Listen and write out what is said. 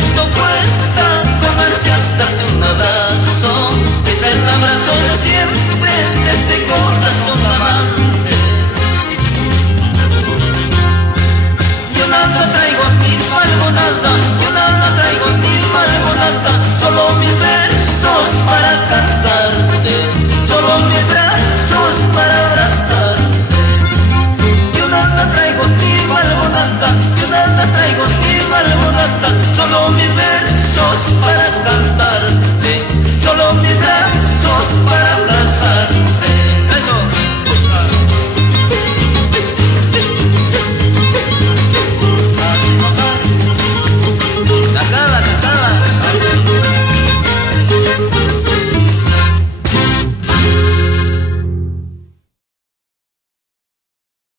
cuánto cuesta comerse hasta un abrazo. Es el abrazo de siempre de este corazón amante. Yo nada traigo aquí, algo nada. Yo nada traigo aquí, algo nada. Solo mis versos para cantarte, solo mis brazos para abrazarte. Yo nada traigo aquí, algo nada.